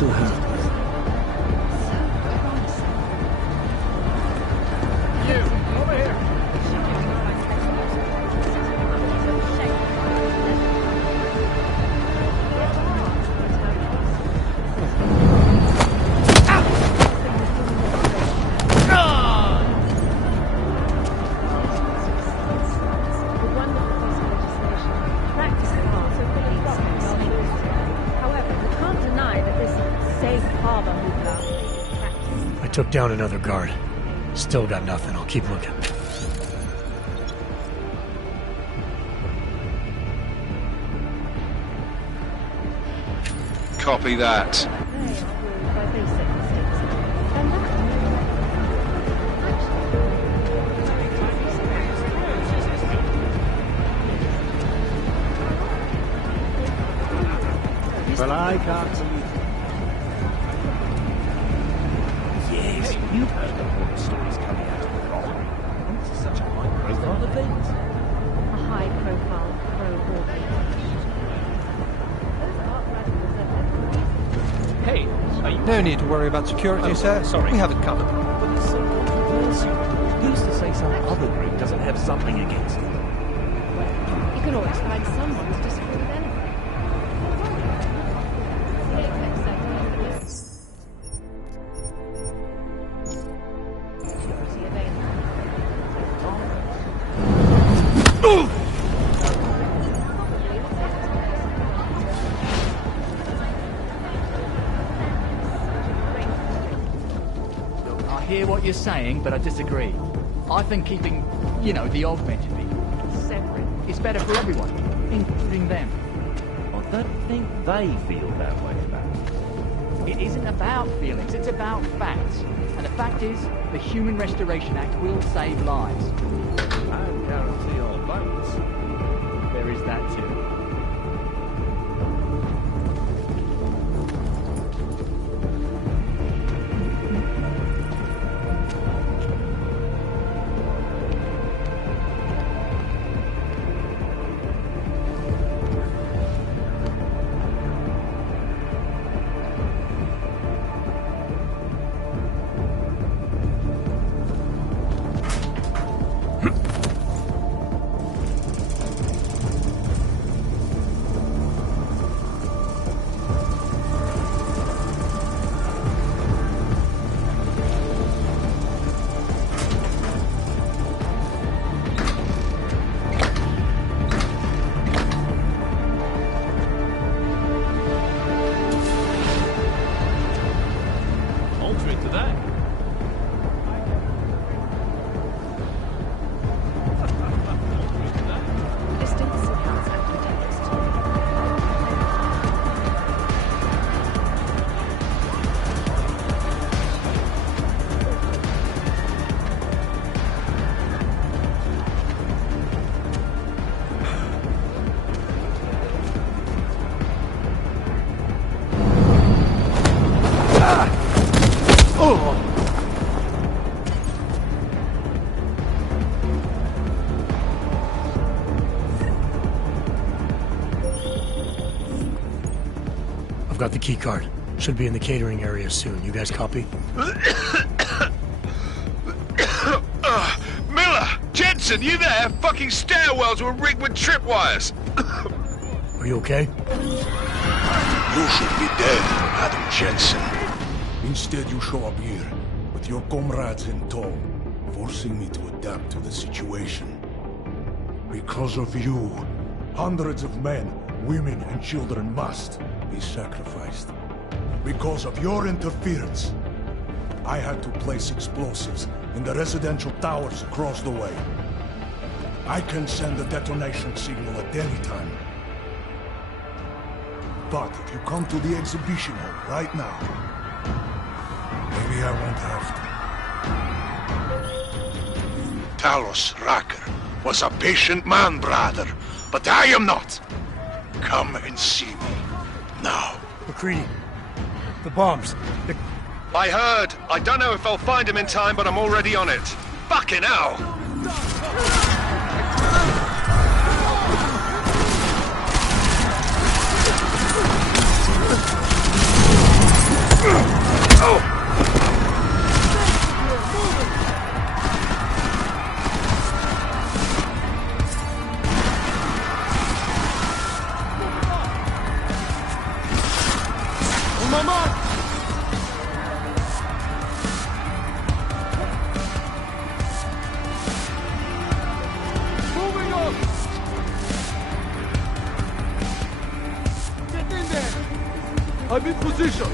to her. Took down another guard. Still got nothing. I'll keep looking. Copy that. Well, I can't believe it. Yes, you've heard the horror stories coming out of the robbery. This is such a high-profile event. A high-profile pro-war. Hey, are you... No need to worry about security, sir. Sorry. We have it covered. But it's so controversial. Who's to say some other group doesn't have something against it? Well, you can always find someone to disagree with anything. I hear what you're saying, but I disagree. I think keeping, the augmented people separate is better for everyone, including them. I don't think they feel that way about it. It isn't about feelings, it's about facts. And the fact is, the Human Restoration Act will save lives. I guarantee all votes. There is that too. Got the key card. Should be in the catering area soon. You guys copy? Miller! Jensen, you there? Fucking stairwells were rigged with tripwires! Are you okay? You should be dead, Adam Jensen. Instead, you show up here, with your comrades in tow, forcing me to adapt to the situation. Because of you, hundreds of men, women, and children must be sacrificed. Because of your interference, I had to place explosives in the residential towers across the way. I can send a detonation signal at any time. But if you come to the exhibition hall right now, maybe I won't have to. Talos Racker was a patient man, brother, but I am not. Come and see me. Now. McCready, the bombs. I heard. I don't know if I'll find him in time, but I'm already on it. Fucking hell! I'm in position.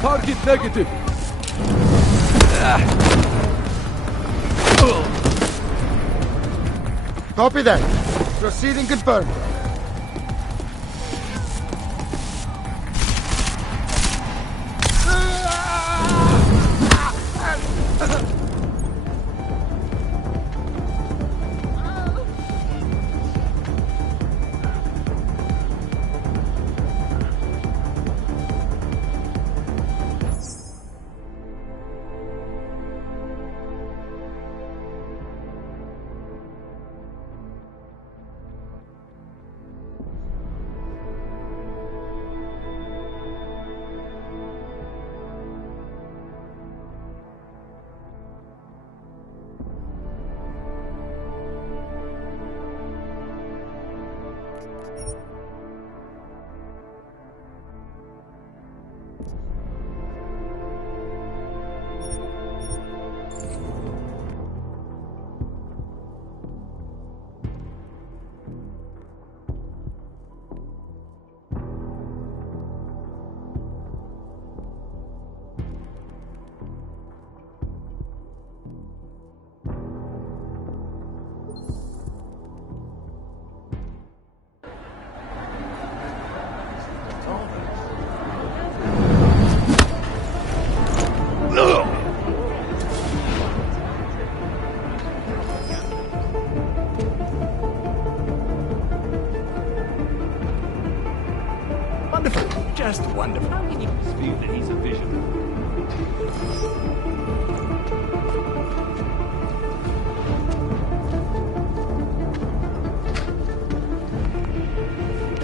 Target negative. Copy that. Proceeding confirmed. Wonderful. Just wonderful. How can you dispute that he's a vision?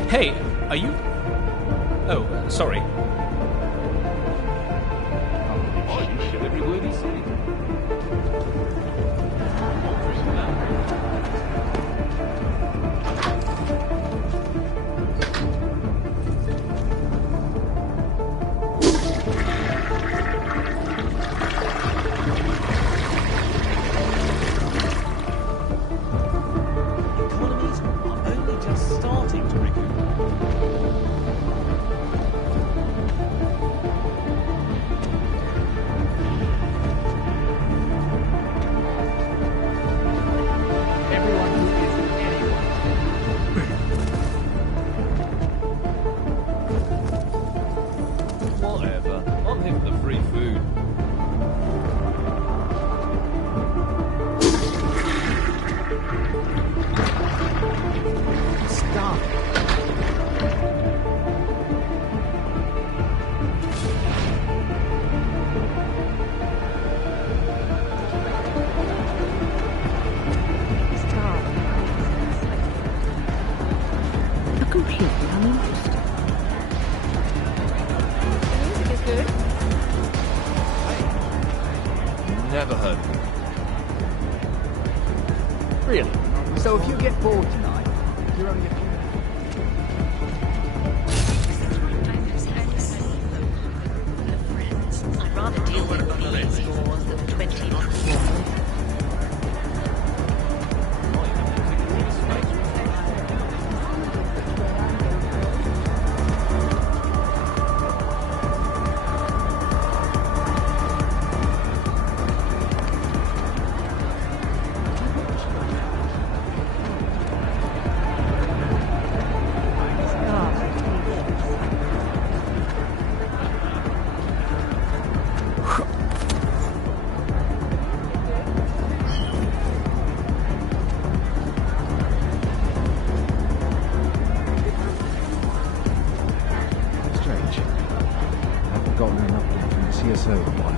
Hey, are you... Oh, sorry. Oh, you should every word he's saying. Economies are only just starting to recoup. Everyone who isn't anyone. Whatever. I'm here for the free food. Stop. You're completely uninterested. The music is good. Never heard. Really? So if you get bored tonight, you're only a few... I'd rather deal with these wars than 20 on the Strange. I haven't gotten an update from the CSO in a while.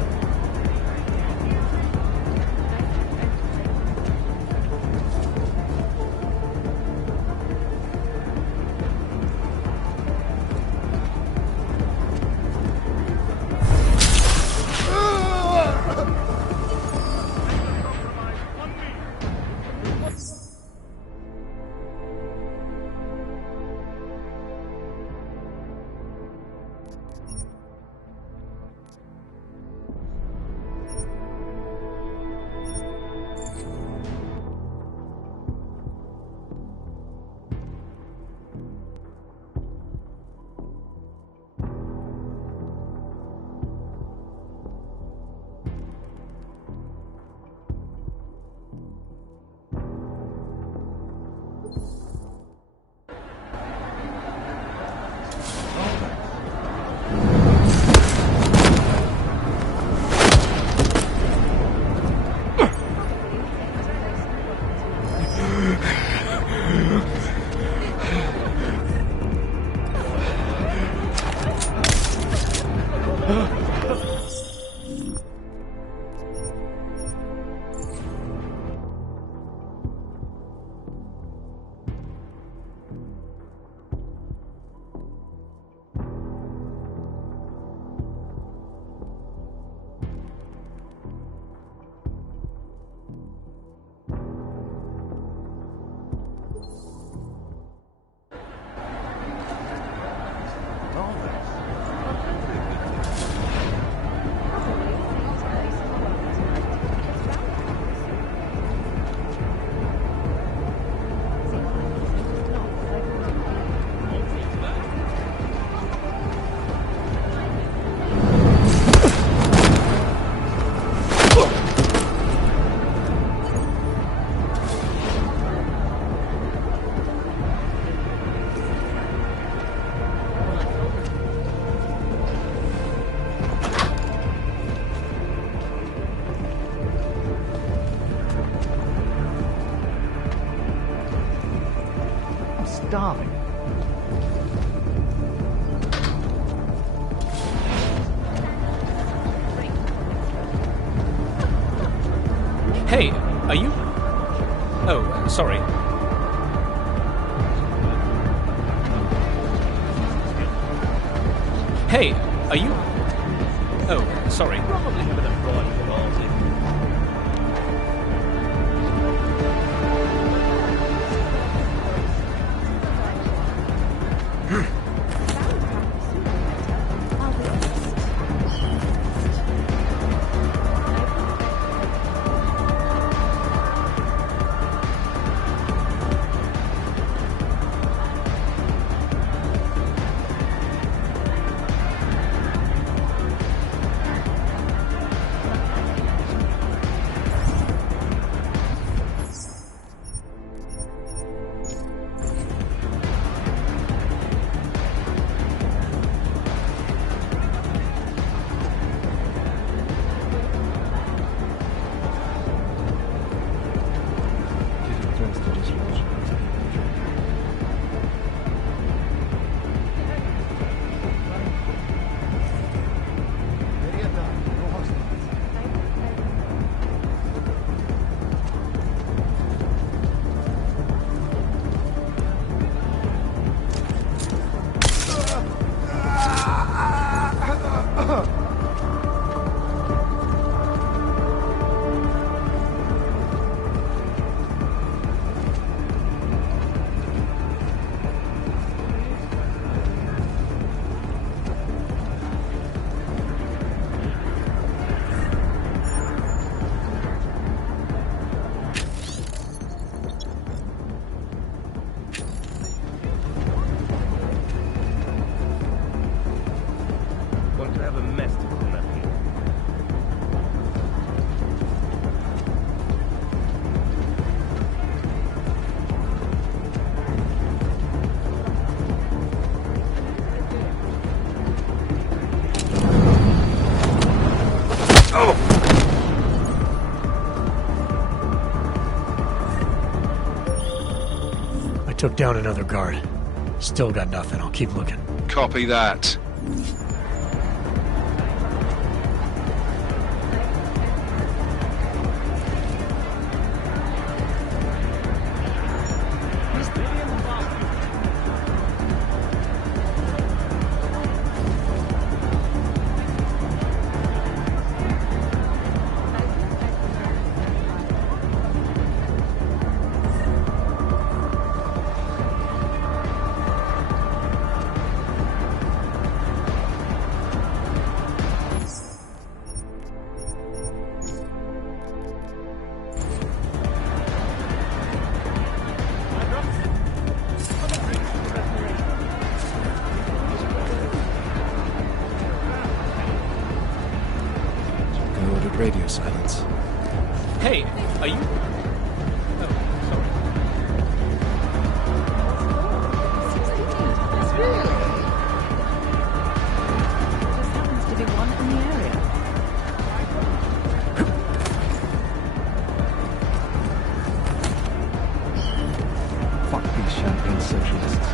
starving. Hey, are you... Oh, sorry. Hey, are you... Oh, sorry. Probably having a private party. Took down another guard. Still got nothing. I'll keep looking. Copy that. Radio silence. Hey, are you... Oh, sorry. Really? Just happens to be one in the area. Fuck these champagne socialists.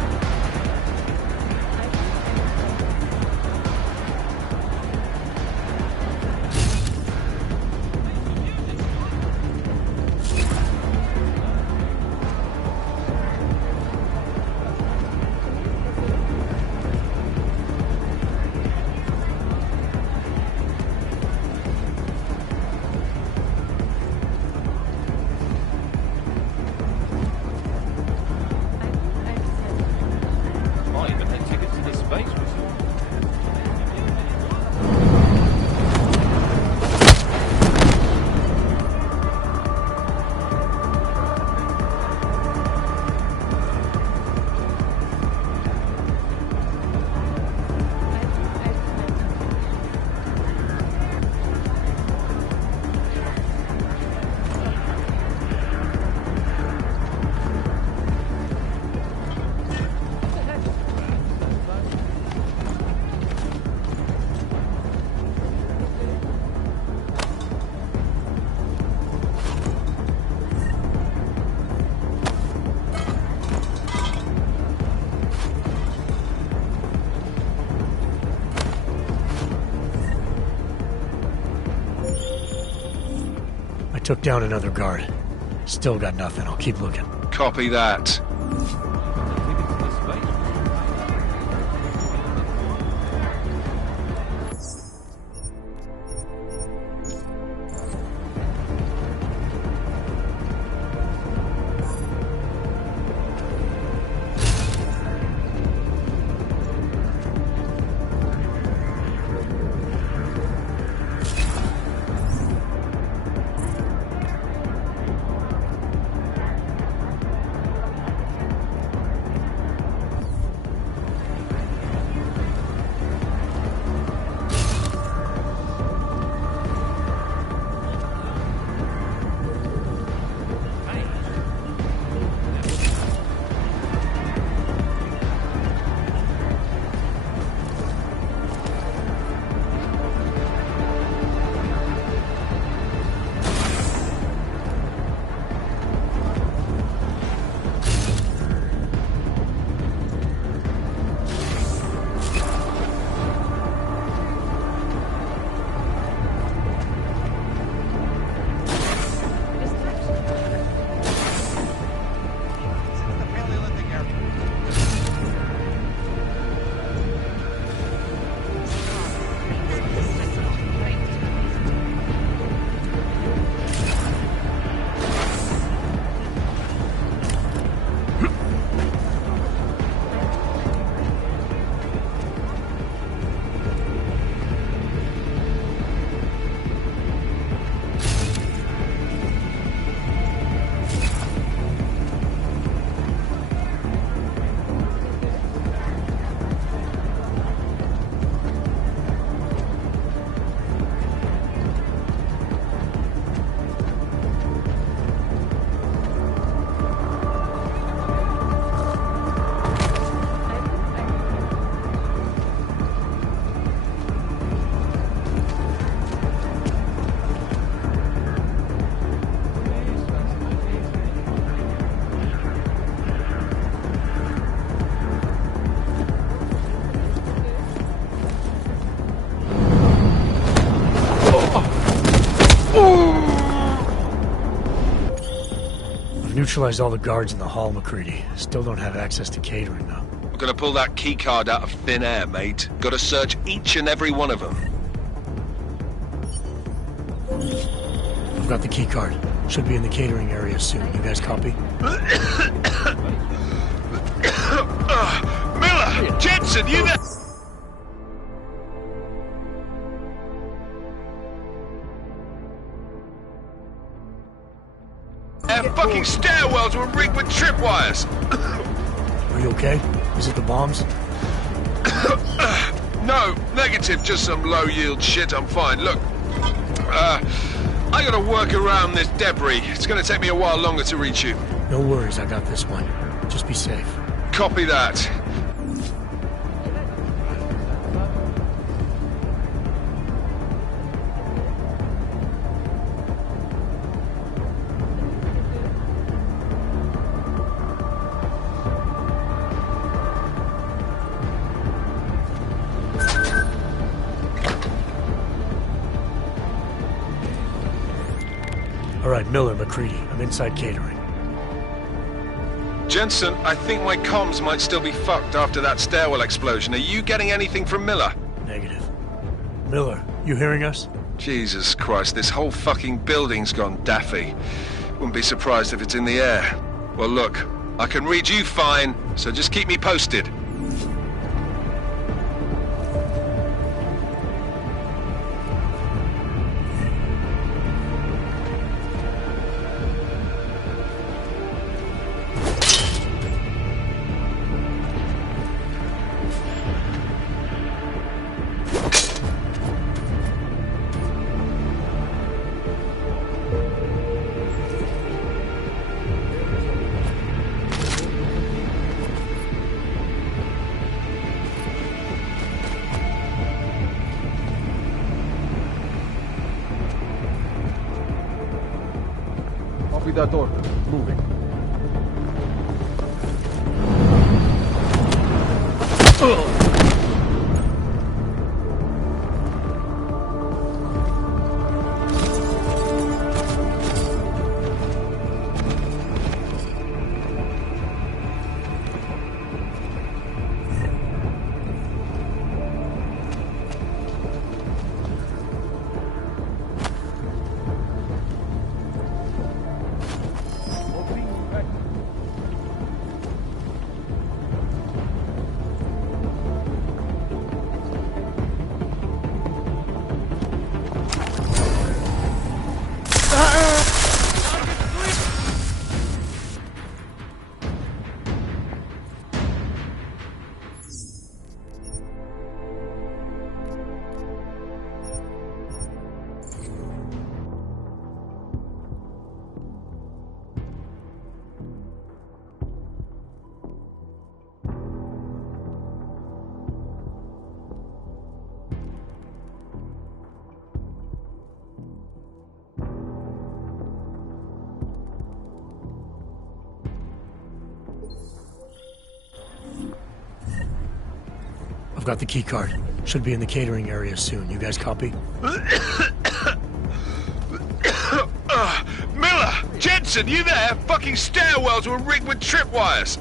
took down another guard. Still got nothing. I'll keep looking. Copy that. Neutralized all the guards in the hall, McCready. Still don't have access to catering, though. We're gonna pull that keycard out of thin air, mate. Gotta search each and every one of them. I've got the keycard. Should be in the catering area soon. You guys copy? Miller! Jensen, you there? Our fucking stairwells were rigged with tripwires! Are you okay? Is it the bombs? No, negative, just some low-yield shit, I'm fine. Look, I gotta work around this debris. It's gonna take me a while longer to reach you. No worries, I got this one. Just be safe. Copy that. All right, Miller, McCready. I'm inside catering. Jensen, I think my comms might still be fucked after that stairwell explosion. Are you getting anything from Miller? Negative. Miller, you hearing us? Jesus Christ, this whole fucking building's gone daffy. Wouldn't be surprised if it's in the air. Well, look, I can read you fine, so just keep me posted. Copy that order. Moving. I've got the key card. Should be in the catering area soon. You guys copy? Miller! Jensen, you there? Fucking stairwells were rigged with tripwires.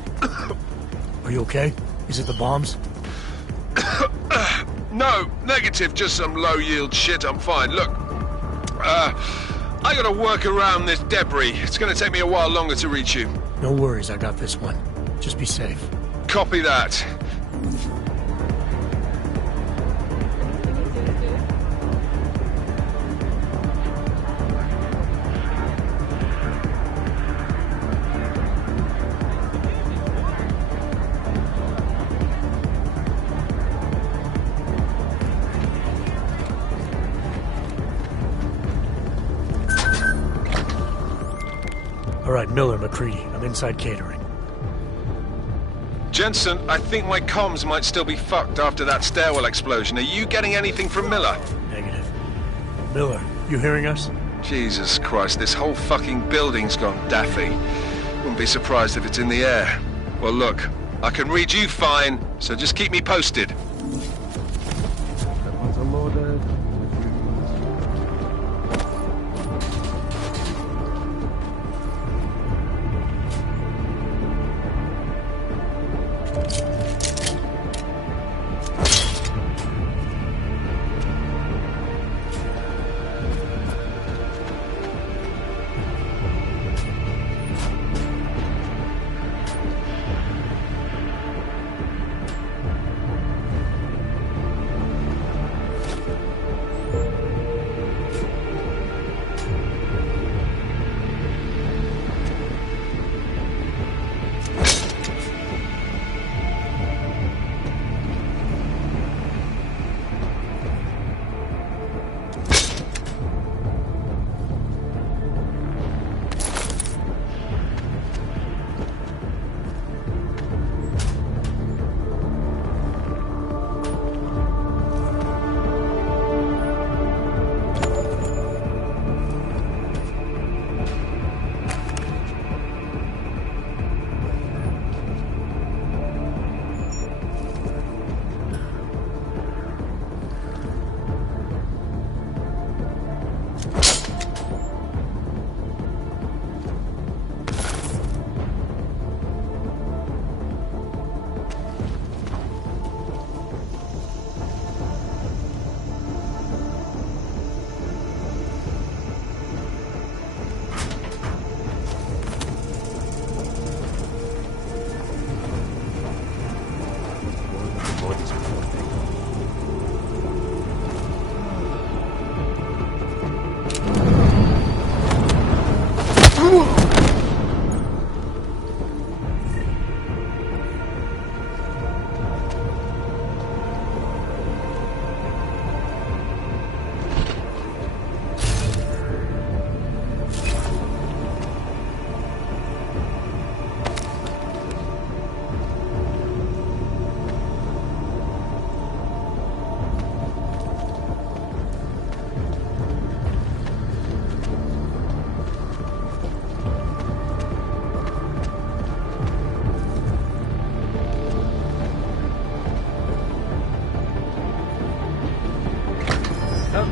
Are you okay? Is it the bombs? No, negative, just some low-yield shit. I'm fine. Look, I gotta work around this debris. It's gonna take me a while longer to reach you. No worries, I got this one. Just be safe. Copy that. All right, Miller, McCready. I'm inside catering. Jensen, I think my comms might still be fucked after that stairwell explosion. Are you getting anything from Miller? Negative. Miller, you hearing us? Jesus Christ, this whole fucking building's gone daffy. Wouldn't be surprised if it's in the air. Well, look, I can read you fine, so just keep me posted. That one's unloaded.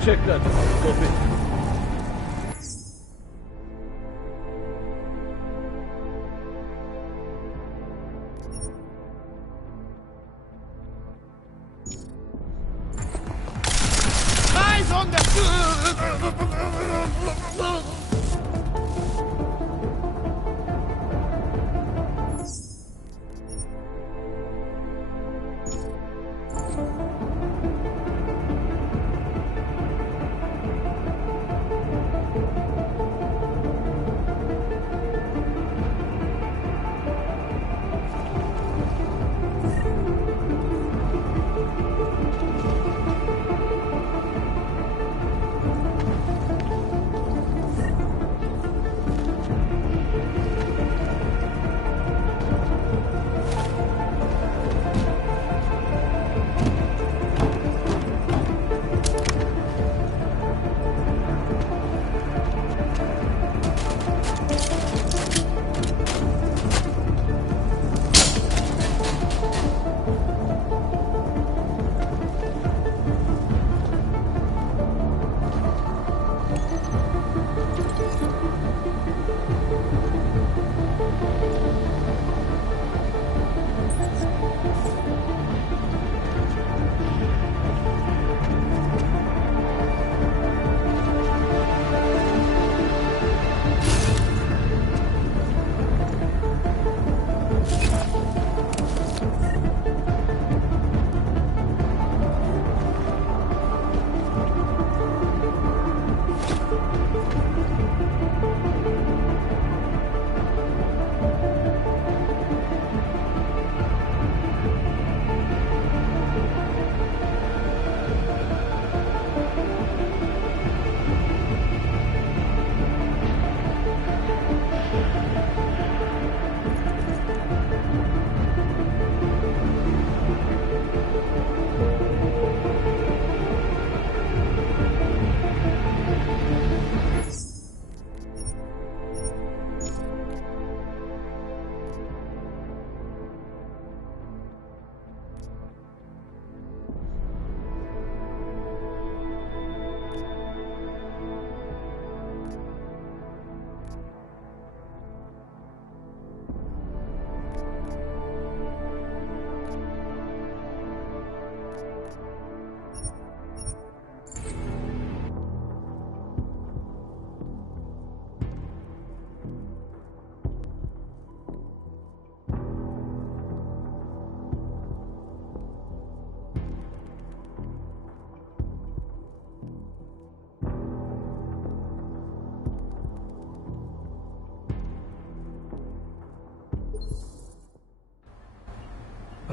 Check that. Copy. Eyes on the...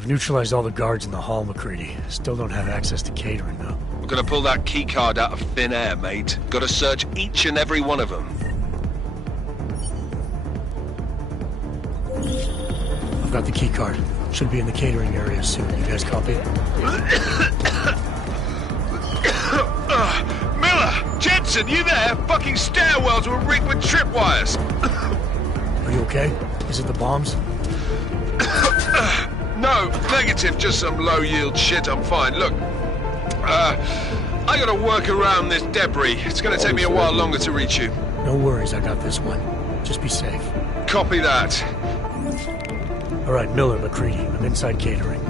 neutralized all the guards in the hall, McCready. Still don't have access to catering, though. We're gonna pull that keycard out of thin air, mate. Gotta search each and every one of them. I've got the keycard. Should be in the catering area soon. You guys copy? Miller! Jensen, you there? Fucking stairwells were rigged with tripwires. Are you okay? Is it the bombs? No, negative, just some low-yield shit. I'm fine. Look, I gotta work around this debris. It's gonna take me a while longer to reach you. No worries, I got this one. Just be safe. Copy that. All right, Miller, McCready. I'm inside catering.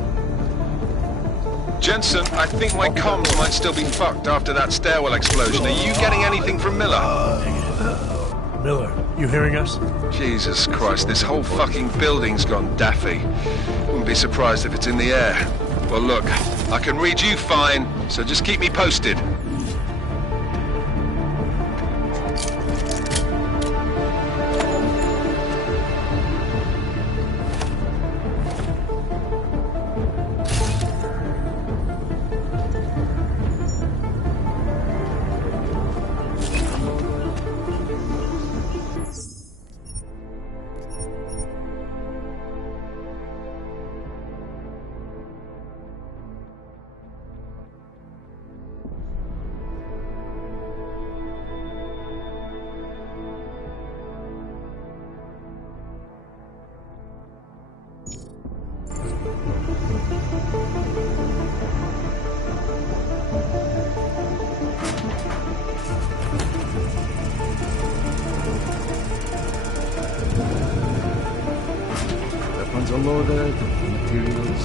Jensen, I think my comms might still be fucked after that stairwell explosion. Are you getting anything from Miller? Negative. Miller, you hearing us? Jesus Christ, this whole fucking building's gone daffy. Wouldn't be surprised if it's in the air. Well, look, I can read you fine, so just keep me posted. Weapons are loaded, materials.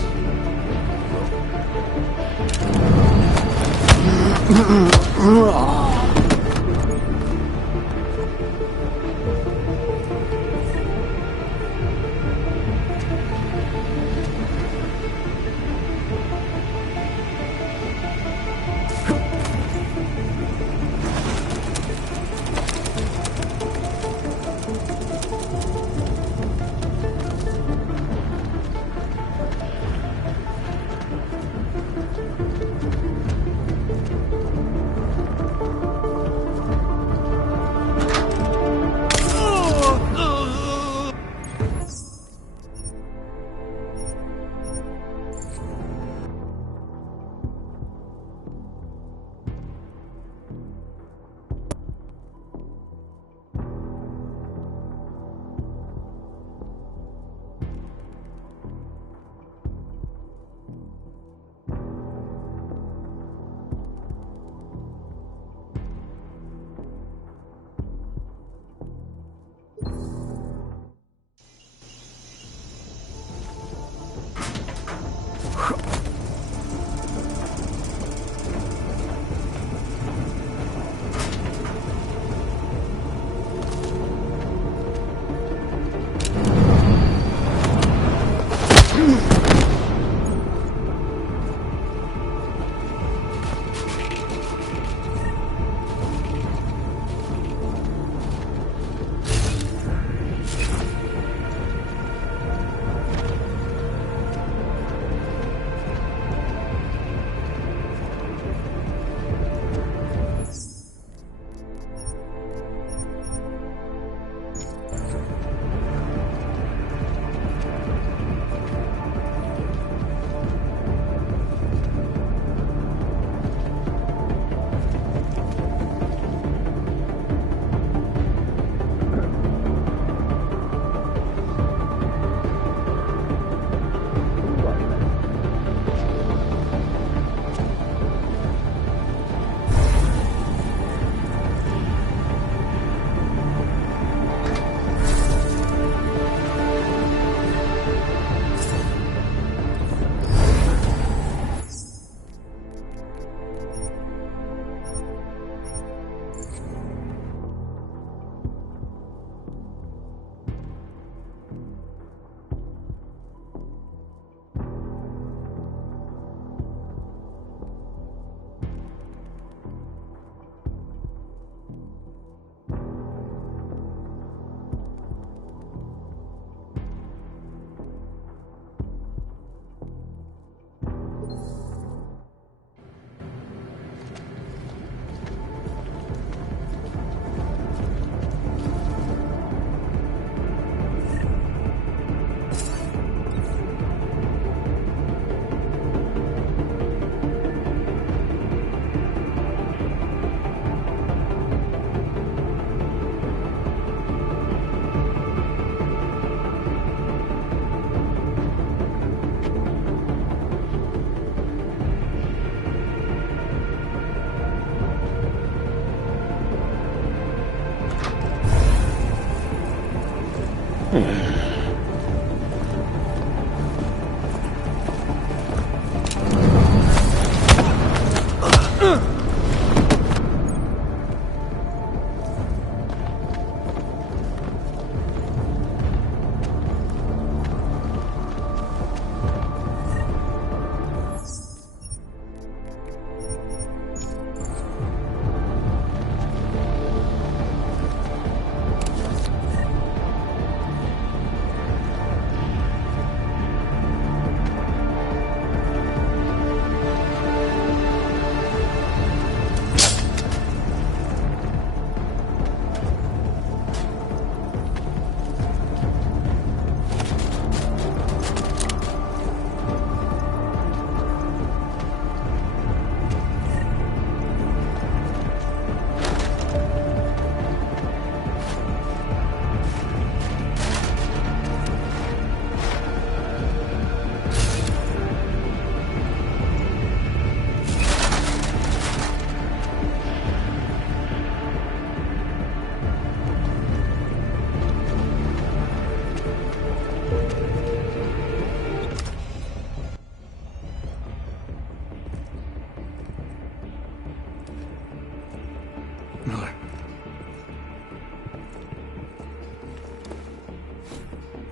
Miller.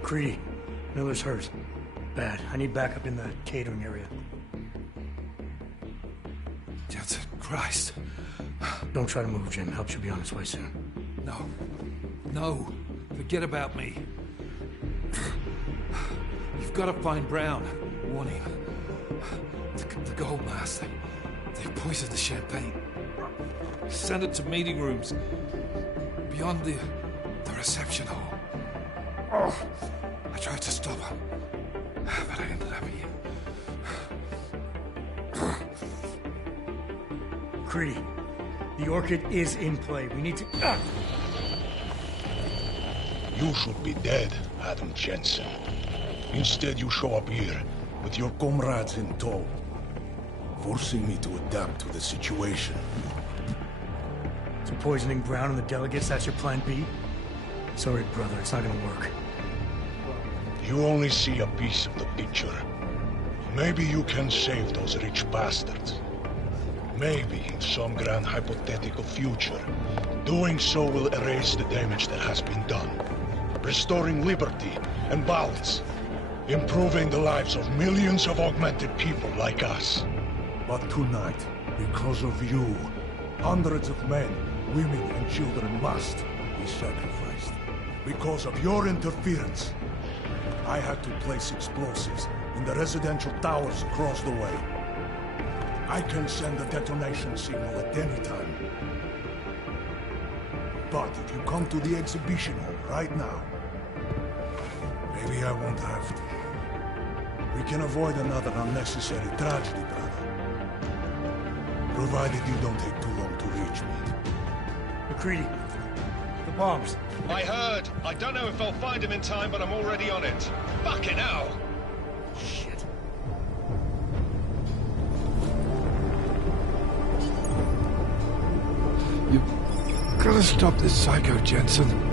Creedy. Miller's hurt. Bad. I need backup in the catering area. Jensen, Christ. Don't try to move, Jim. Help should be on its way soon. No. No. Forget about me. You've got to find Brown. Warn him. The gold mask. They poisoned the champagne. Send it to meeting rooms. Beyond the reception hall. Oh, I tried to stop him. But I ended up here. Creedy. The Orchid is in play. We need to... You should be dead, Adam Jensen. Instead, you show up here with your comrades in tow, forcing me to adapt to the situation. So poisoning Brown and the delegates, that's your plan B? Sorry, brother, it's not gonna work. You only see a piece of the picture. Maybe you can save those rich bastards. Maybe in some grand hypothetical future, doing so will erase the damage that has been done, restoring liberty and balance, improving the lives of millions of augmented people like us. But tonight, because of you, hundreds of men, women and children must be sacrificed. Because of your interference, I had to place explosives in the residential towers across the way. I can send a detonation signal at any time. But if you come to the exhibition hall right now, maybe I won't have to. We can avoid another unnecessary tragedy, brother. Provided you don't take too long to reach me. McCready, the bombs. I heard. I don't know if I'll find him in time, but I'm already on it. Fucking hell! Shit. You gotta stop this psycho, Jensen.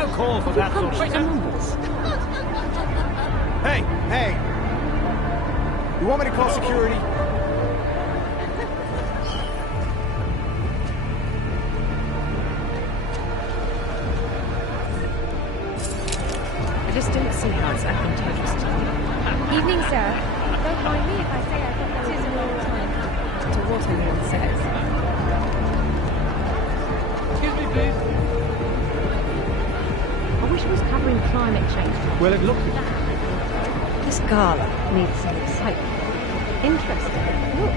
no call for that sort of stuff. Hey, hey! You want me to call security? I just don't see how it's advantageous to you. Evening, sir. Don't mind me if I say I've got no reason all the time. To what anyone says. Excuse me, please. I wish it was covering climate change. Well, it looks... This gala needs some excitement. Interesting. Look.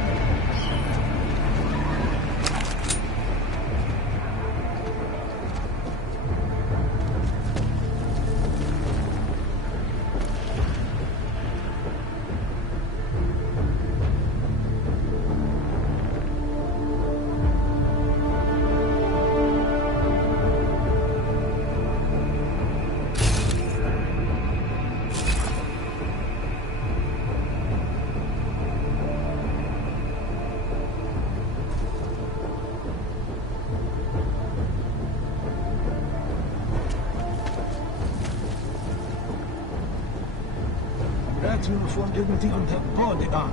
Från ingenting på det där.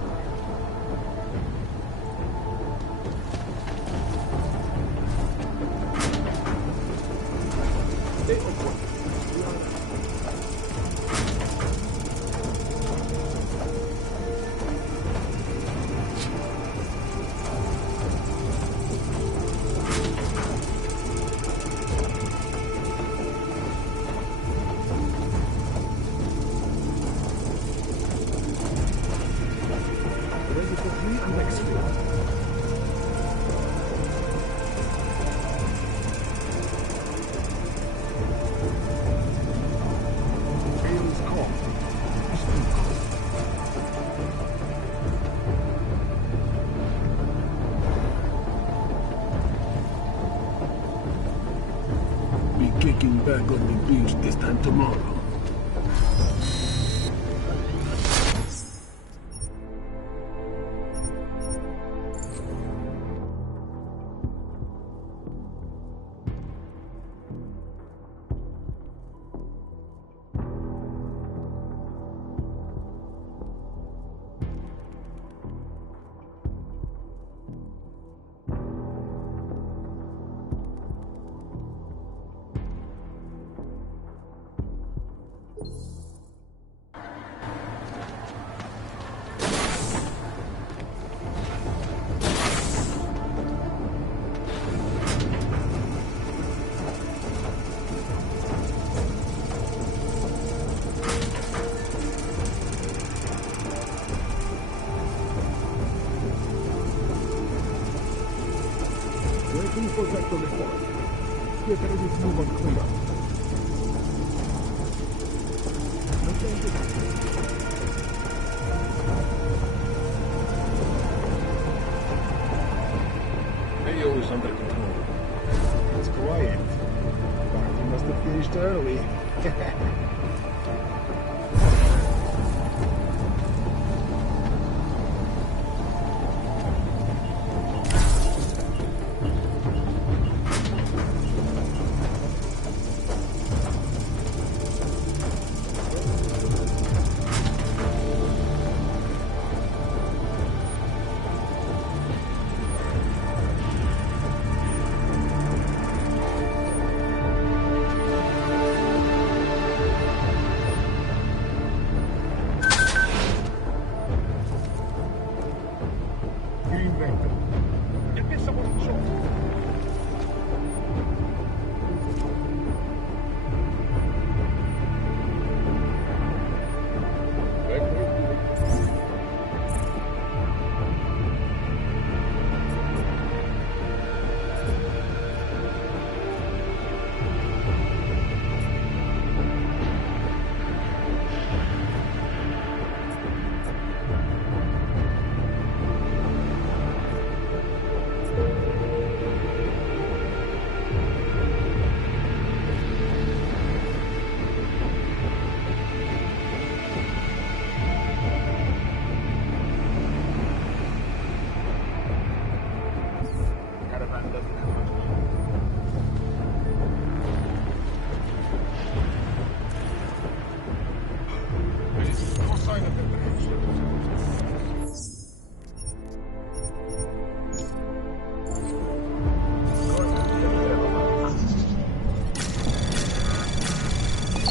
Kicking back on the beach this time tomorrow. Mayo is under control. It's quiet. Party must have finished early.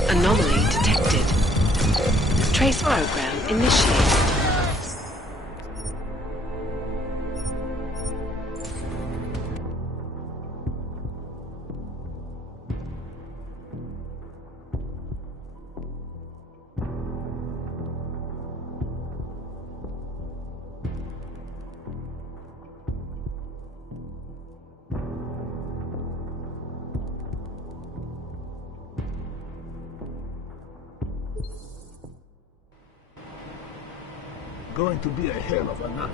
Anomaly detected. Trace program initiated. Going to be a hell of a night.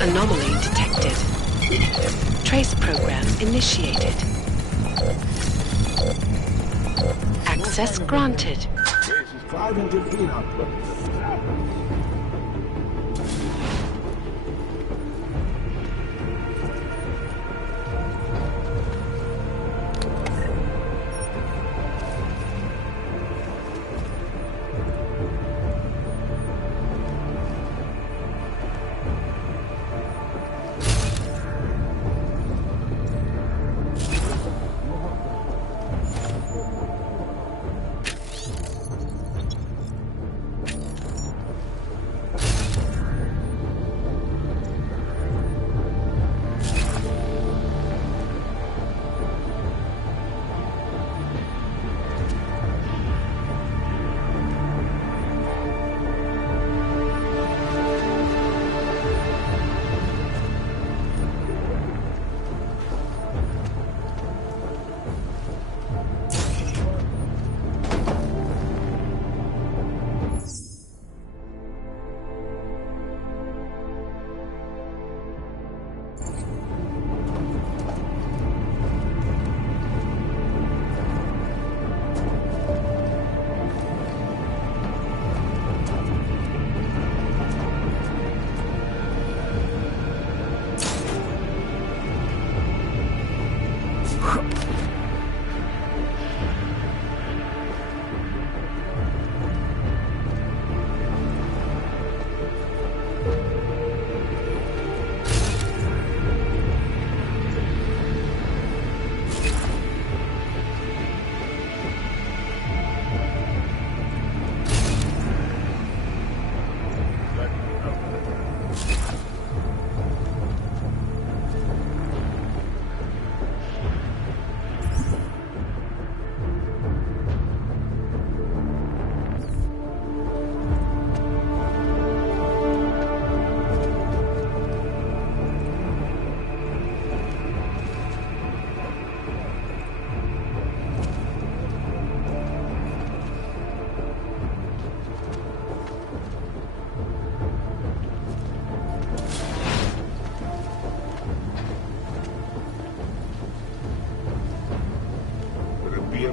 Anomaly detected. Trace program initiated. Access granted. 500 peanut.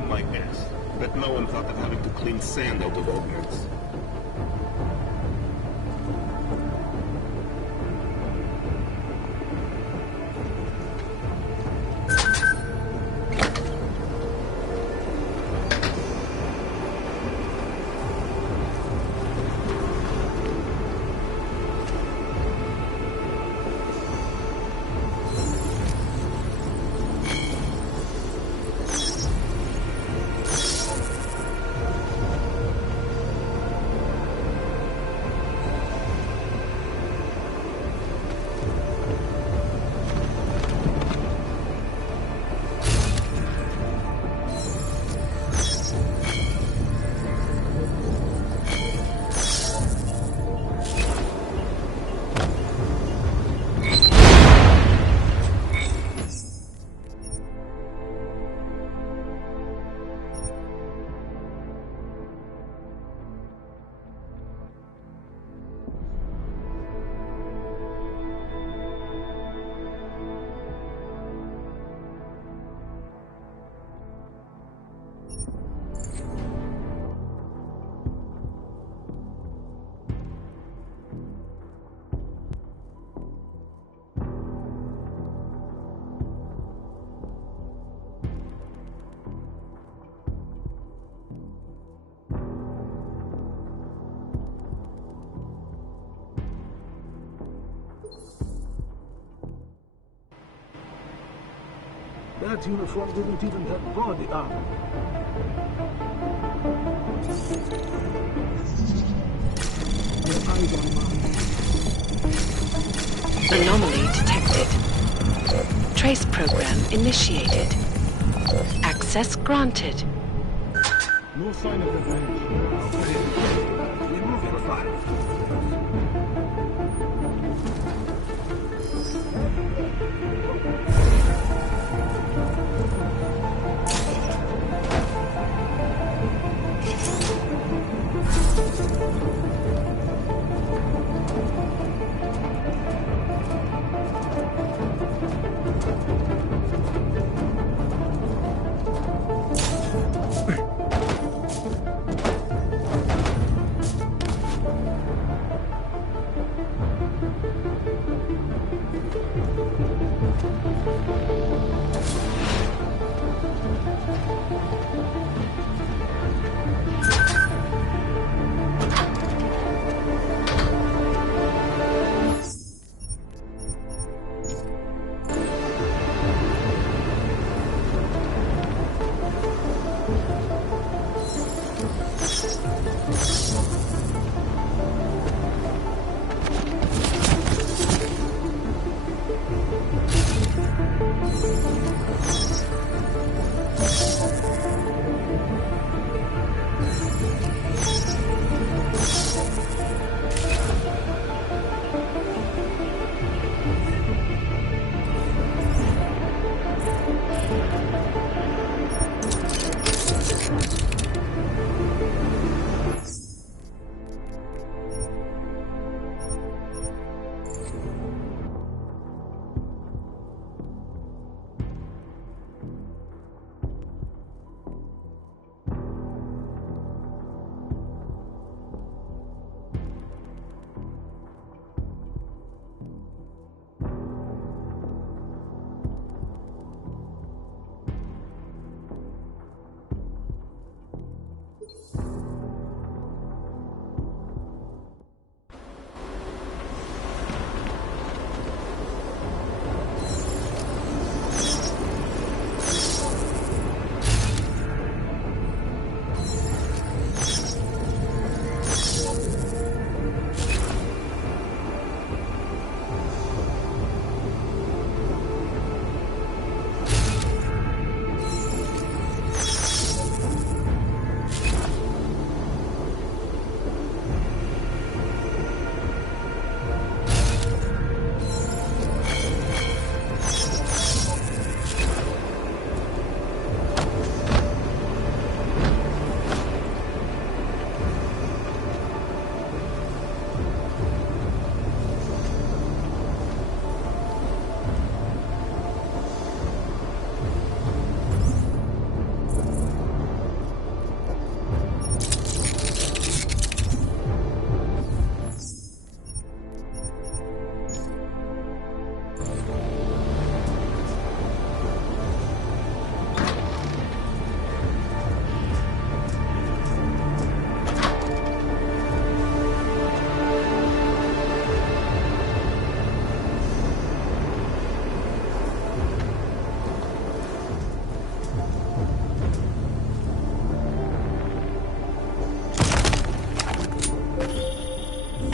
My ass. But no one thought of having to clean sand out of augments. That uniform didn't even have body armor. Your eyes on mine. Anomaly detected. Trace program initiated. Access granted. No sign of revenge. Remove your file.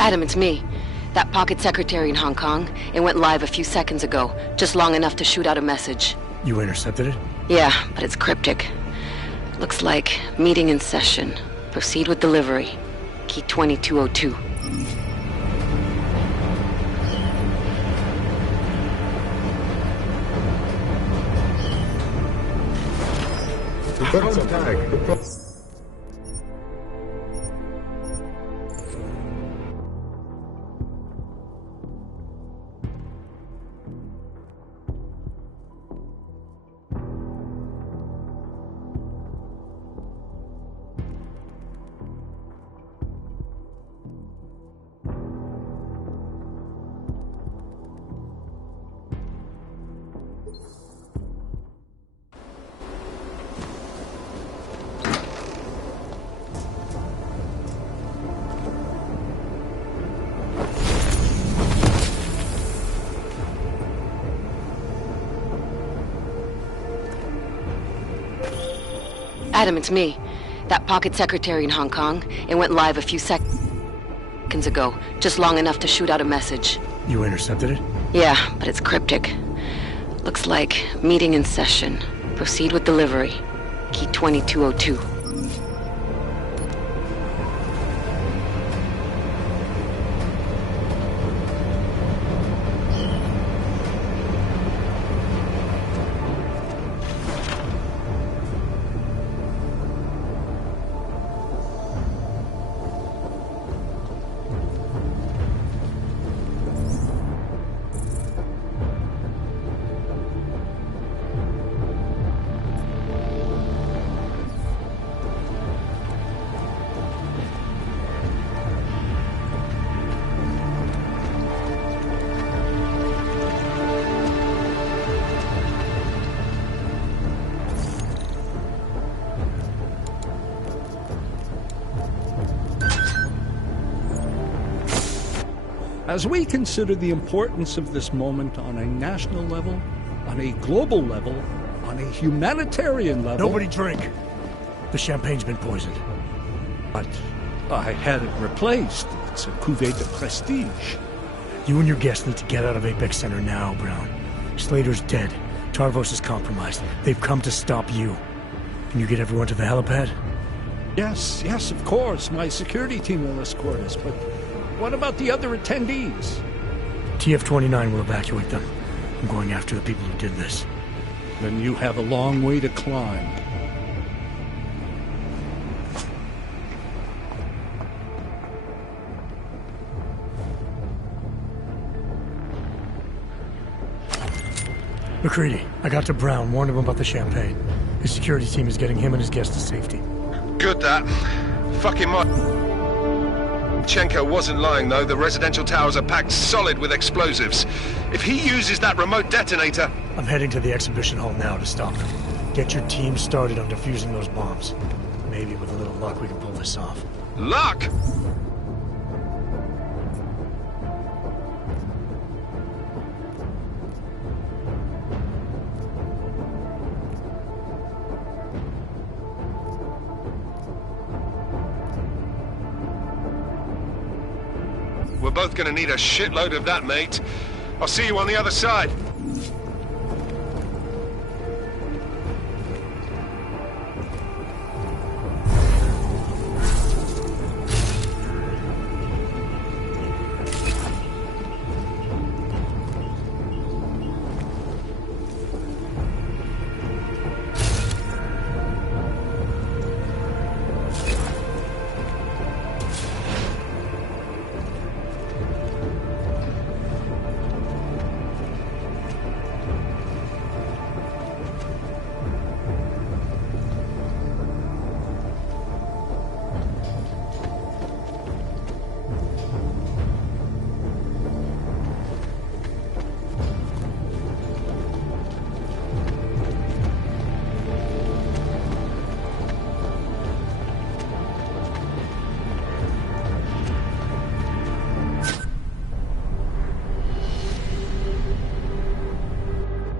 Adam, it's me. That pocket secretary in Hong Kong. It went live a few seconds ago, just long enough to shoot out a message. You intercepted it? Yeah, but it's cryptic. Looks like meeting in session. Proceed with delivery. Key 2202. Adam, it's me. That pocket secretary in Hong Kong. It went live a few seconds ago. Just long enough to shoot out a message. You intercepted it? Yeah, but it's cryptic. Looks like meeting in session. Proceed with delivery. Key 2202. As we consider the importance of this moment on a national level, on a global level, on a humanitarian level... Nobody drink. The champagne's been poisoned. But I had it replaced. It's a cuvée de prestige. You and your guests need to get out of Apex Center now, Brown. Slater's dead. Tarvos is compromised. They've come to stop you. Can you get everyone to the helipad? Yes, of course. My security team will escort us, but what about the other attendees? TF-29 will evacuate them. I'm going after the people who did this. Then you have a long way to climb. McCready, I got to Brown, warned him about the champagne. His security team is getting him and his guests to safety. Good, that. Fucking Chenko wasn't lying, though. The residential towers are packed solid with explosives. If he uses that remote detonator... I'm heading to the exhibition hall now to stop him. Get your team started on defusing those bombs. Maybe with a little luck we can pull this off. Luck? We're both gonna need a shitload of that, mate. I'll see you on the other side.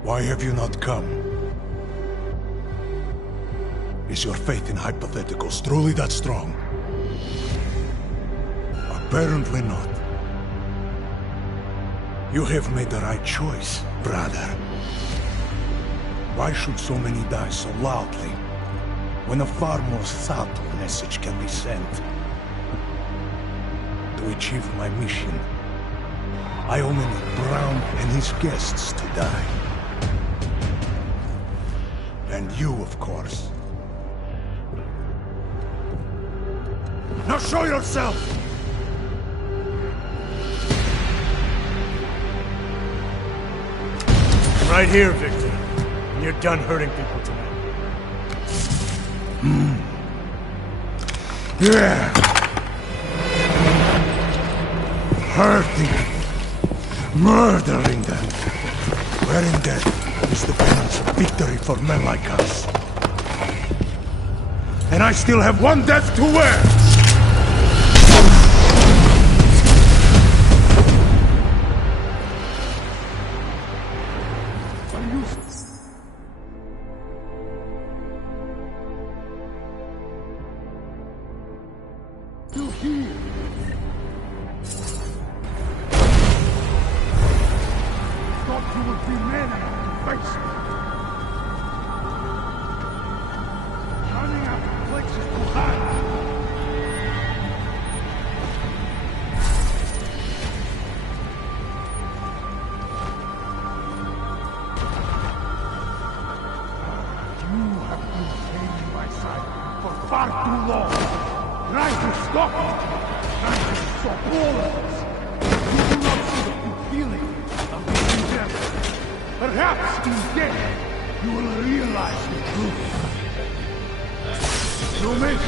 Why have you not come? Is your faith in hypotheticals truly that strong? Apparently not. You have made the right choice, brother. Why should so many die so loudly, when a far more subtle message can be sent? To achieve my mission, I only need Brown and his guests to die. And you, of course. Now show yourself! Right here, Victor. And you're done hurting people tonight. Yeah! Hurting. Murdering them. Wearing death is the penance of victory for men like us. And I still have one death to wear! face! Running out of places to hide! You have been paying my side for far too long! Trying to stop me! Trying to stop all of us! You do not see the true feeling of being dead. Perhaps in death, you will realize the truth. You make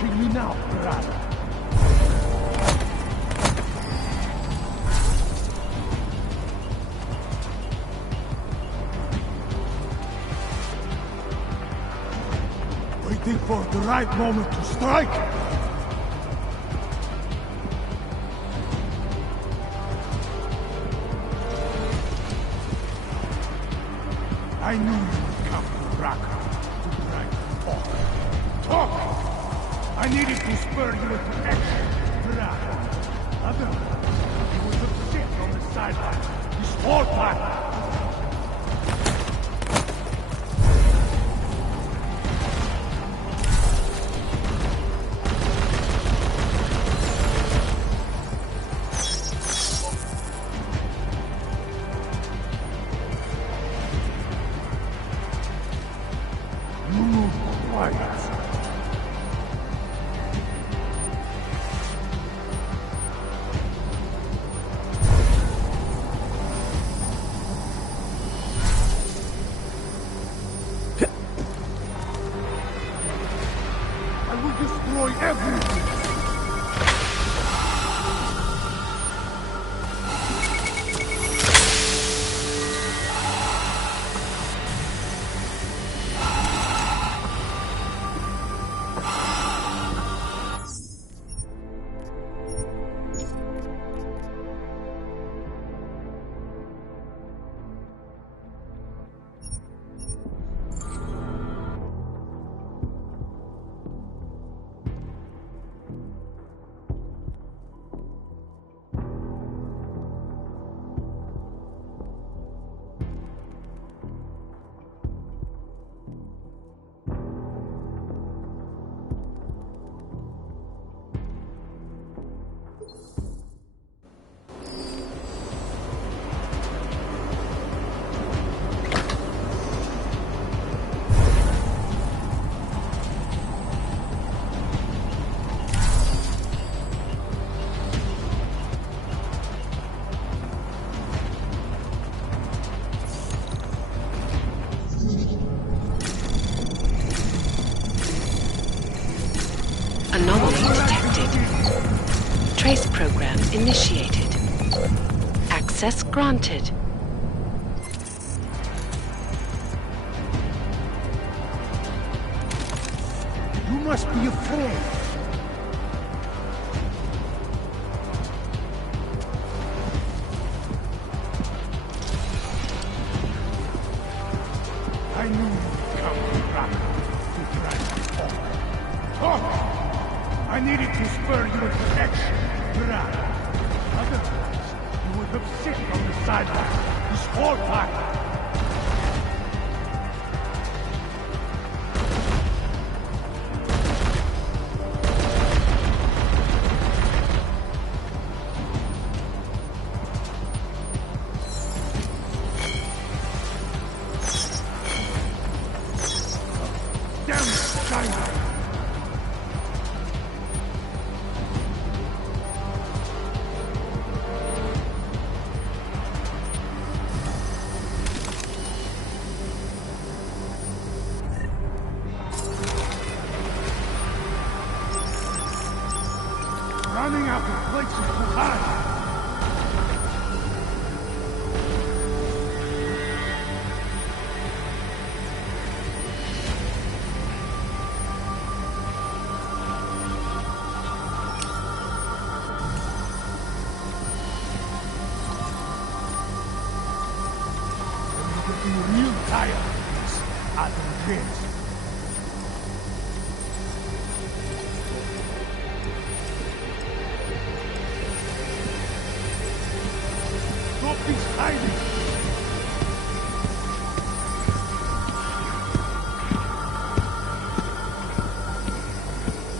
punishing me now, brother? Waiting for the right moment to strike? I knew you would come to Raqqa to try to talk. Talk! I needed to spur you into action, brother. Otherwise, you would have sit on the sidelines this whole time. Anomaly detected. Trace program initiated. Access granted. You must be afraid. I knew you'd come to Raqqa to try to talk. Talk! I needed to spur you into action, brother. Otherwise, you would have sit on the sidelines this whole time. Running out of places to hide. You're getting real tired of this, Adam Prince.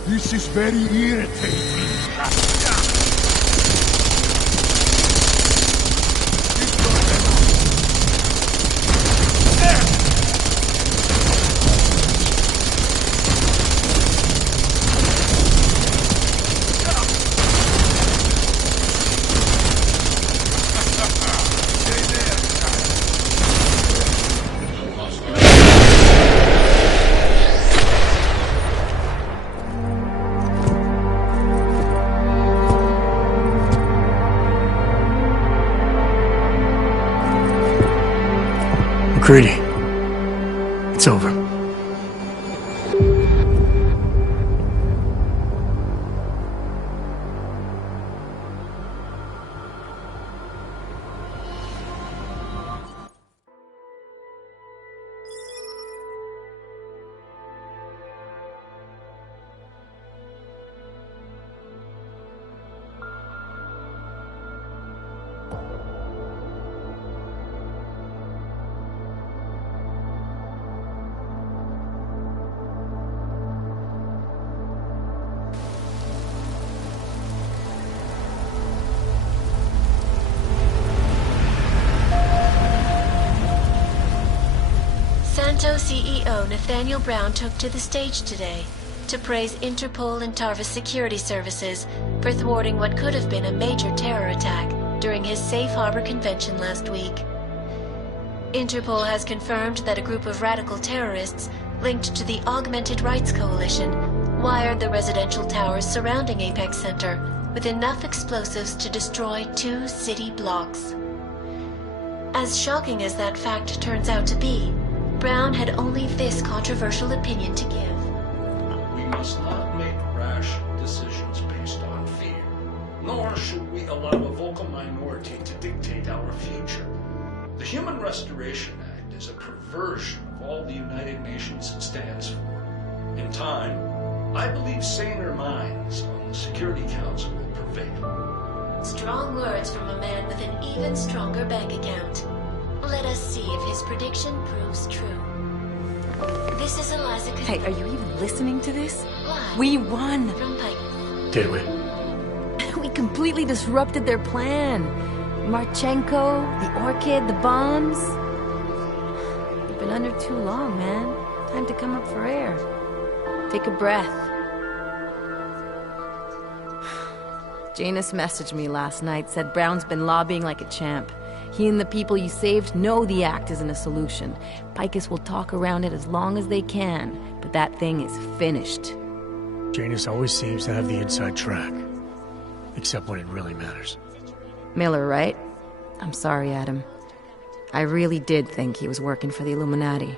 This is very irritating. MacReady. It's over. CEO Nathaniel Brown took to the stage today to praise Interpol and Tarvis security services for thwarting what could have been a major terror attack during his Safe Harbor convention last week. Interpol has confirmed that a group of radical terrorists linked to the Augmented Rights Coalition wired the residential towers surrounding Apex Center with enough explosives to destroy 2 city blocks. As shocking as that fact turns out to be, Brown had only this controversial opinion to give. We must not make rash decisions based on fear, nor should we allow a vocal minority to dictate our future. The Human Restoration Act is a perversion of all the United Nations it stands for. In time, I believe saner minds on the Security Council will prevail. Strong words from a man with an even stronger bank account. Let us see if his prediction proves true. This is Eliza. Hey, are you even listening to this? Live We won! from Pike. Did we? We completely disrupted their plan. Marchenko, the Orchid, the bombs. You've been under too long, man. Time to come up for air. Take a breath. Janus messaged me last night, said Brown's been lobbying like a champ. He and the people you saved know the act isn't a solution. Picus will talk around it as long as they can, but that thing is finished. Janus always seems to have the inside track. Except when it really matters. Miller, right? I'm sorry, Adam. I really did think he was working for the Illuminati.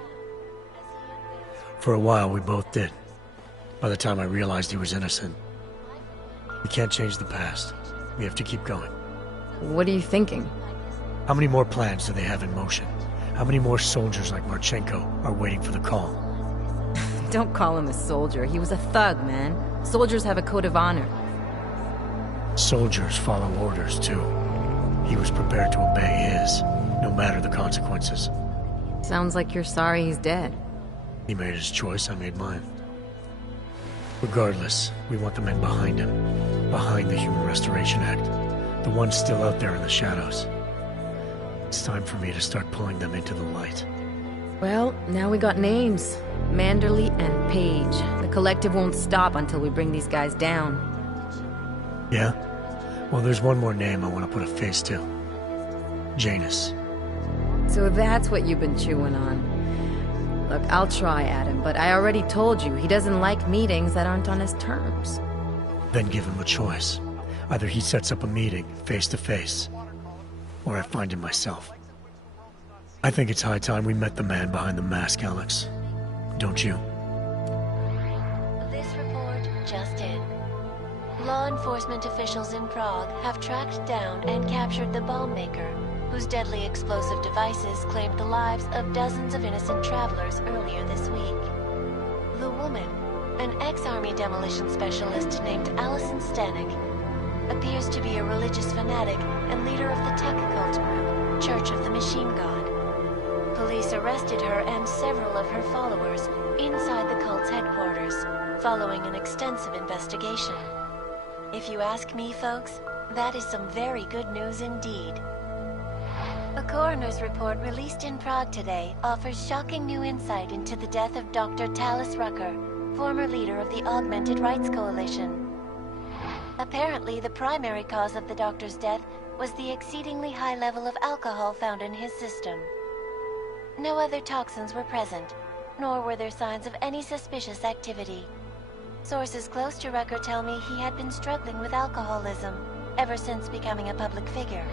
For a while, we both did. By the time I realized he was innocent. We can't change the past. We have to keep going. What are you thinking? How many more plans do they have in motion? How many more soldiers like Marchenko are waiting for the call? Don't call him a soldier. He was a thug, man. Soldiers have a code of honor. Soldiers follow orders, too. He was prepared to obey his, no matter the consequences. Sounds like you're sorry he's dead. He made his choice, I made mine. Regardless, we want the men behind him. Behind the Human Restoration Act. The ones still out there in the shadows. It's time for me to start pulling them into the light. Well, now we got names. Manderley and Page. The collective won't stop until we bring these guys down. Yeah? Well, there's one more name I want to put a face to. Janus. So that's what you've been chewing on. Look, I'll try, Adam, but I already told you he doesn't like meetings that aren't on his terms. Then give him a choice. Either he sets up a meeting, face to face, or I find him myself. I think it's high time we met the man behind the mask, Alex. Don't you? This report just in. Law enforcement officials in Prague have tracked down and captured the bomb maker, whose deadly explosive devices claimed the lives of dozens of innocent travelers earlier this week. The woman, an ex-army demolition specialist named Allison Stanek, appears to be a religious fanatic and leader of the tech cult group, Church of the Machine God. Police arrested her and several of her followers inside the cult's headquarters, following an extensive investigation. If you ask me, folks, that is some very good news indeed. A coroner's report released in Prague today offers shocking new insight into the death of Dr. Talis Rucker, former leader of the Augmented Rights Coalition. Apparently, the primary cause of the doctor's death was the exceedingly high level of alcohol found in his system. No other toxins were present, nor were there signs of any suspicious activity. Sources close to Rucker tell me he had been struggling with alcoholism ever since becoming a public figure.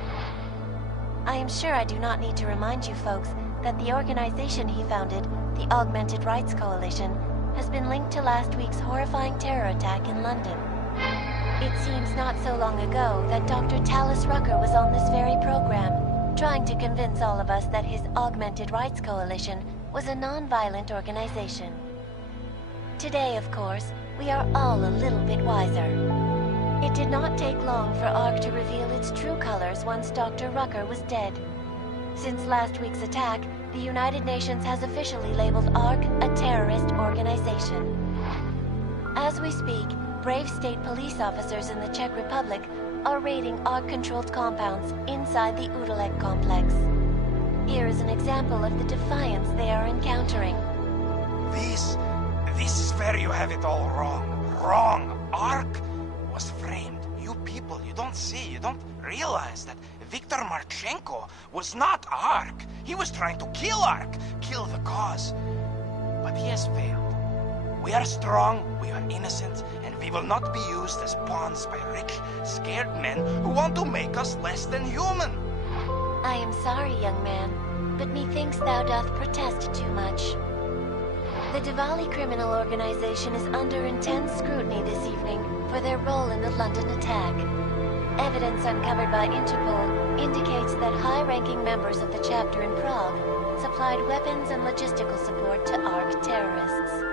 I am sure I do not need to remind you folks that the organization he founded, the Augmented Rights Coalition, has been linked to last week's horrifying terror attack in London. It seems not so long ago that Dr. Tallis Rucker was on this very program, trying to convince all of us that his Augmented Rights Coalition was a non-violent organization. Today, of course, we are all a little bit wiser. It did not take long for ARC to reveal its true colors once Dr. Rucker was dead. Since last week's attack, the United Nations has officially labeled ARC a terrorist organization. As we speak, brave state police officers in the Czech Republic are raiding ARC-controlled compounds inside the Udalek complex. Here is an example of the defiance they are encountering. This is where you have it all wrong. Wrong! ARC was framed. You people, you don't see, you don't realize that Viktor Marchenko was not ARC. He was trying to kill ARC, kill the cause. But he has failed. We are strong, we are innocent, and we will not be used as pawns by rich, scared men who want to make us less than human. I am sorry, young man, but methinks thou doth protest too much. The Diwali criminal organization is under intense scrutiny this evening for their role in the London attack. Evidence uncovered by Interpol indicates that high-ranking members of the chapter in Prague supplied weapons and logistical support to ARC terrorists.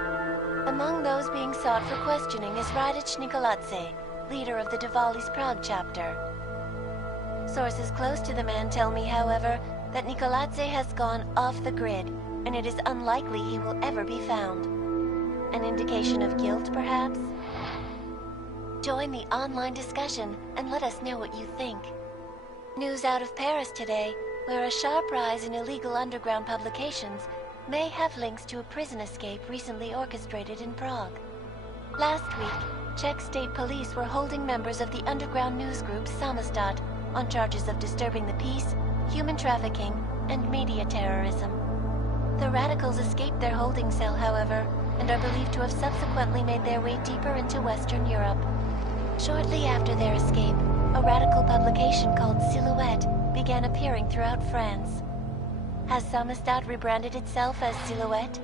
Among those being sought for questioning is Radic Nikoladze, leader of the Diwali's Prague chapter. Sources close to the man tell me, however, that Nikoladze has gone off the grid, and it is unlikely he will ever be found. An indication of guilt, perhaps? Join the online discussion and let us know what you think. News out of Paris today, where a sharp rise in illegal underground publications may have links to a prison escape recently orchestrated in Prague. Last week, Czech state police were holding members of the underground news group Samizdat on charges of disturbing the peace, human trafficking, and media terrorism. The radicals escaped their holding cell, however, and are believed to have subsequently made their way deeper into Western Europe. Shortly after their escape, a radical publication called Silhouette began appearing throughout France. Has Samizdat rebranded itself as Silhouette?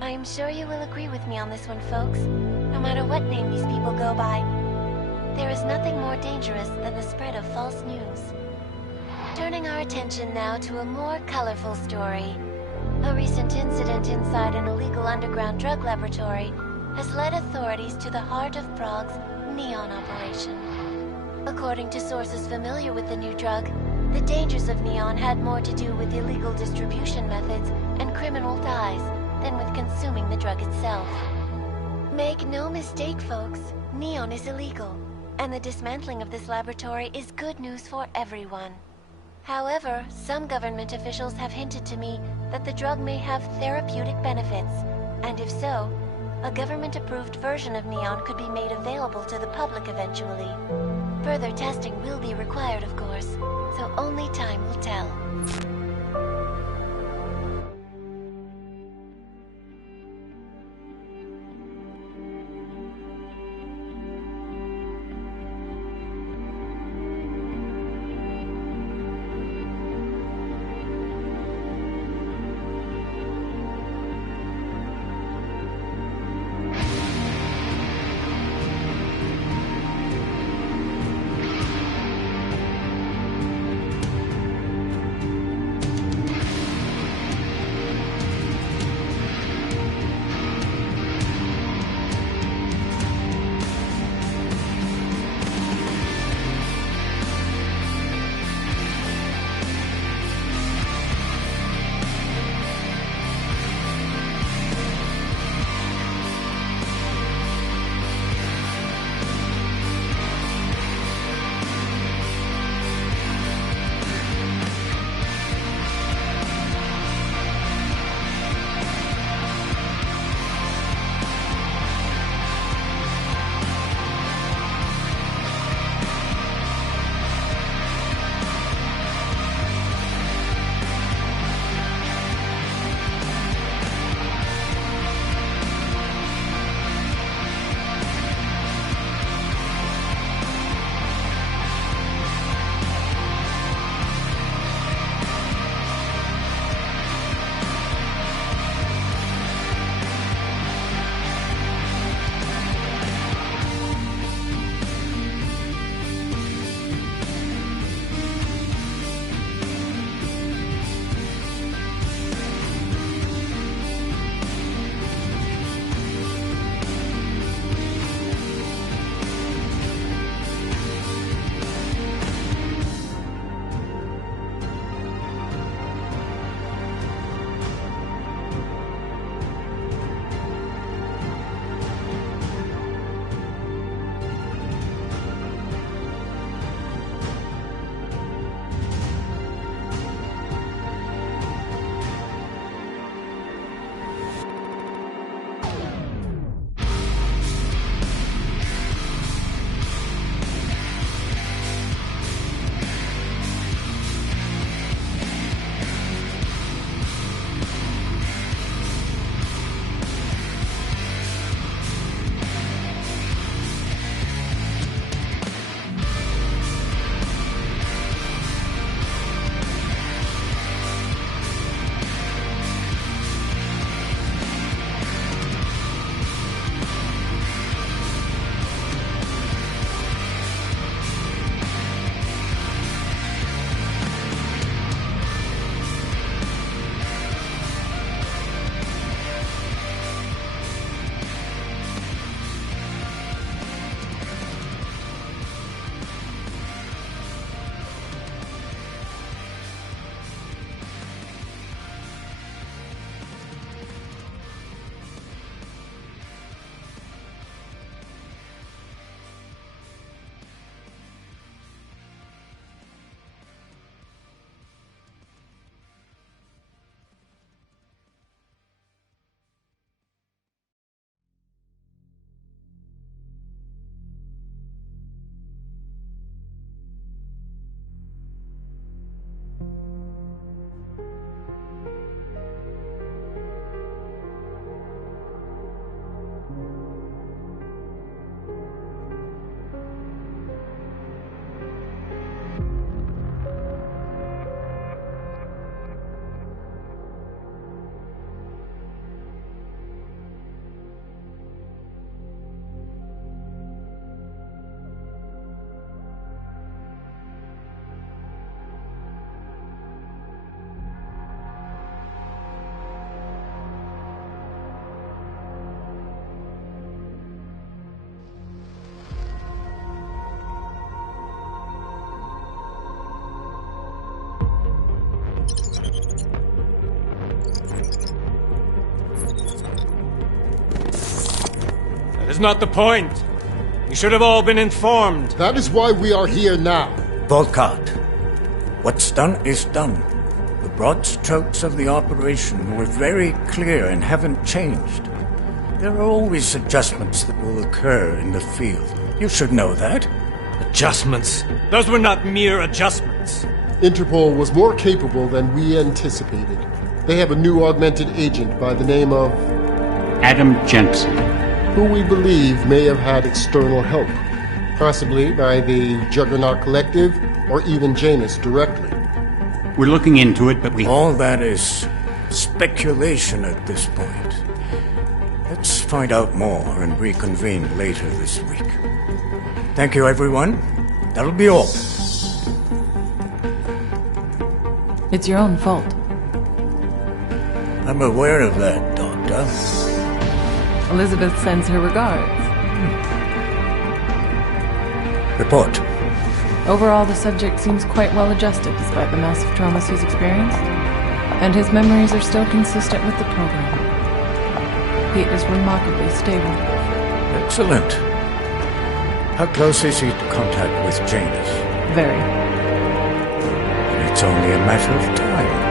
I am sure you will agree with me on this one, folks, no matter what name these people go by. There is nothing more dangerous than the spread of false news. Turning our attention now to a more colorful story. A recent incident inside an illegal underground drug laboratory has led authorities to the heart of Prague's Neon operation. According to sources familiar with the new drug, the dangers of Neon had more to do with illegal distribution methods and criminal ties than with consuming the drug itself. Make no mistake, folks, Neon is illegal, and the dismantling of this laboratory is good news for everyone. However, some government officials have hinted to me that the drug may have therapeutic benefits, and if so, a government-approved version of Neon could be made available to the public eventually. Further testing will be required, of course, so only time will tell. is not the point. You should have all been informed. That is why we are here now. Volkart, what's done is done. The broad strokes of the operation were very clear and haven't changed. There are always adjustments that will occur in the field. You should know that. Adjustments? Those were not mere adjustments. Interpol was more capable than we anticipated. They have a new augmented agent by the name of... Adam Jensen. Who we believe may have had external help. Possibly by the Juggernaut Collective, or even Janus directly. We're looking into it, but we... All that is speculation at this point. Let's find out more and reconvene later this week. Thank you, everyone. That'll be all. It's your own fault. I'm aware of that, Doctor. Elizabeth sends her regards. Report. Overall, the subject seems quite well adjusted despite the massive traumas he's experienced, and his memories are still consistent with the program. He is remarkably stable. Excellent. How close is he to contact with Janus? Very. It's only a matter of time.